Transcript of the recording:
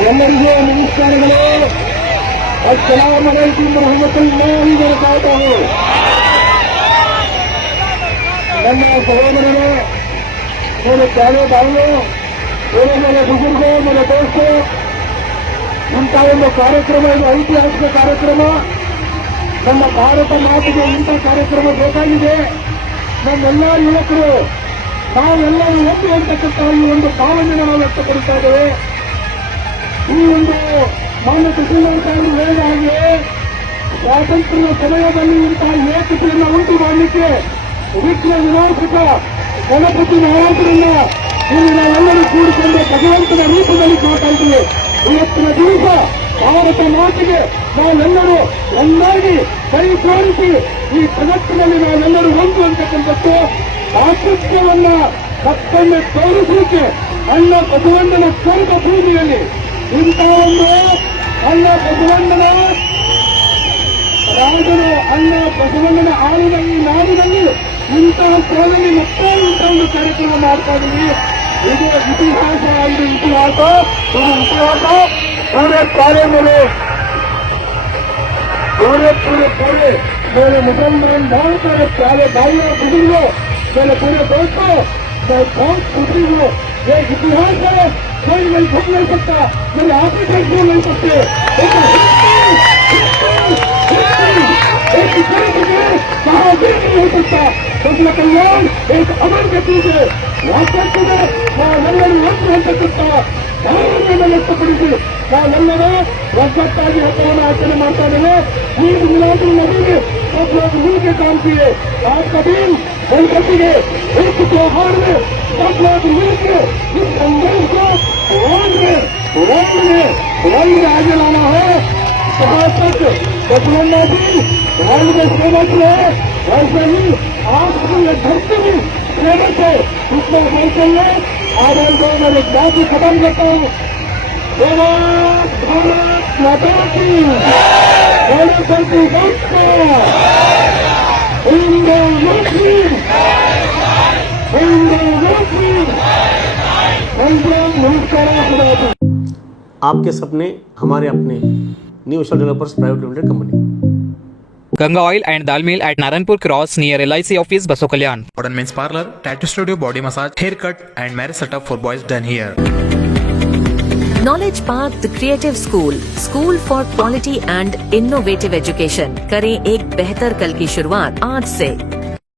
ಎಲ್ಲರಿಗೂ ನಮಸ್ಕಾರಗಳು. अस्सलाम अलैकुम रहमतुल्लाहि व बरकातहू. ನನ್ನ ಸಹೋದರರು, मेरे प्यारे भाइयों, मेरे बुजुर्गों, मेरे दोस्तों, ಇಂಥ ಒಂದು ಕಾರ್ಯಕ್ರಮ, ಇದು ಐತಿಹಾಸಿಕ ಕಾರ್ಯಕ್ರಮ. ನಮ್ಮ ಭಾರತ ಮಾತಿಗೆ ಇಂಥ ಕಾರ್ಯಕ್ರಮ ಬೇಕಾಗಿದೆ. ನಮ್ಮೆಲ್ಲ ಯುವಕರು ನಾವೆಲ್ಲರೂ ಒಂದು ಅಂತಕ್ಕಂಥ ಈ ಒಂದು ಭಾವನೆಯನ್ನು ನಾವು ವ್ಯಕ್ತಪಡಿಸ್ತಾ ಇದ್ದೇವೆ. ಈ ಒಂದು ಮಾನ್ಯ ಕೃಷ್ಣರಾಜರು ಹೇಳಿದ ಹಾಗೆ ಸ್ವಾತಂತ್ರ್ಯದ ಸಮಯದಲ್ಲಿ ಇಂತಹ ಏಕತೆಯನ್ನು ಉಂಟು ಮಾಡಲಿಕ್ಕೆ ವಿಘ್ನ ವಿನಾಶಕ ಗಣಪತಿ ಮಹಾರಾಜರನ್ನ ಇಲ್ಲಿ ನಾವೆಲ್ಲರೂ ಕೂಡಿಕೊಂಡು ಭಗವಂತನ ರೂಪದಲ್ಲಿ ಕಾಣ್ತಾ ಇದ್ದೇವೆ. ಇವತ್ತಿನ ದಿವಸ ಭಾರತ ಮಾತಿಗೆ ನಾವೆಲ್ಲರೂ ಒಂದಾಗಿ ಕೈ ಜೋಡಿಸಿ ಈ ಜಗತ್ತಿನಲ್ಲಿ ನಾವೆಲ್ಲರೂ ಒಂದು ಅಂತಕ್ಕಂಥದ್ದು ಸ್ವಾತಂತ್ರ್ಯವನ್ನ ಮತ್ತೊಮ್ಮೆ ತೋರಿಸಲಿಕ್ಕೆ ಅಣ್ಣ ಬಸವಣ್ಣನ ಸ್ವರ್ಗ ಭೂಮಿಯಲ್ಲಿ ಇಂತಹ ಒಂದು ಅಣ್ಣ ಬಸವಣ್ಣನ ರಾಜರು, ಅಣ್ಣ ಬಸವಣ್ಣನ ಆಳಿನ ಈ ನಾಡಿನಲ್ಲಿ ಇಂತಹ ಸ್ಥಳದಲ್ಲಿ ಮತ್ತೆ ಇಂತಹ ಒಂದು ಕಾರ್ಯಕ್ರಮ ಮಾಡ್ತಾ ಇದ್ದೀವಿ. ಇದು ಇತಿಹಾಸ, ಇದು ಇತಿಹಾಸ, ಇದು ಇತಿಹಾಸ. पूरे प्यारे पूरे मेरे मुसलमान भाई, मेरे प्यारे भाइयों, बुजुर्गों, मेरे पूरे दोस्तों, मैं बहुत खुशी हूँ. ये इतिहास है, कोई नहीं भूल नहीं सकता, मेरे आंखें से भूल नहीं सकते. महावीर नहीं हो सकता. उसमें कल्याण एक अमर गति से वास्तव में ನಾವೆಲ್ಲರೂ ಒಂದು ಅಂತಕ್ಕಂಥ ಭಾವನೆಯನ್ನು ವ್ಯಕ್ತಪಡಿಸಿ ನಾವೆಲ್ಲರೂ ಒಗ್ಗಟ್ಟಾಗಿ ಹಬ್ಬವನ್ನು ಆಚರಣೆ ಮಾಡ್ತಾ ಇದ್ದೇವೆ. ಈ ಮಿಲಾದ್ ಉನ್ ನಬಿ सब लोग मिलकर काम किए. आपका दिन गणपति एक त्योहार में सब लोग मिलकर इस संदेश को वर्ल्ड में आगे लाना है. जहाँ तक बसवन्ना जी वर्ल्ड में फेमस है, वैसे ही आज की ये धरती भी फेमस है. उसमें वैसे ही आज मैं एक बात ही खत्म करता हूँ. भारत माता की गणतंत्र दिवस को हिंदू मुस्लिम नमस्कार. आपके सपने हमारे अपने. New Vishal developers private limited company. Ganga Oil and Dal Mill at Naranpur Cross near LIC office, Baso Kalyan. Modern men's parlor, tattoo studio, body massage, haircut and marriage setup for boys done here. Knowledge Park, the Creative School for quality and innovative education. करें एक बेहतर कल की शुरुआत आज से.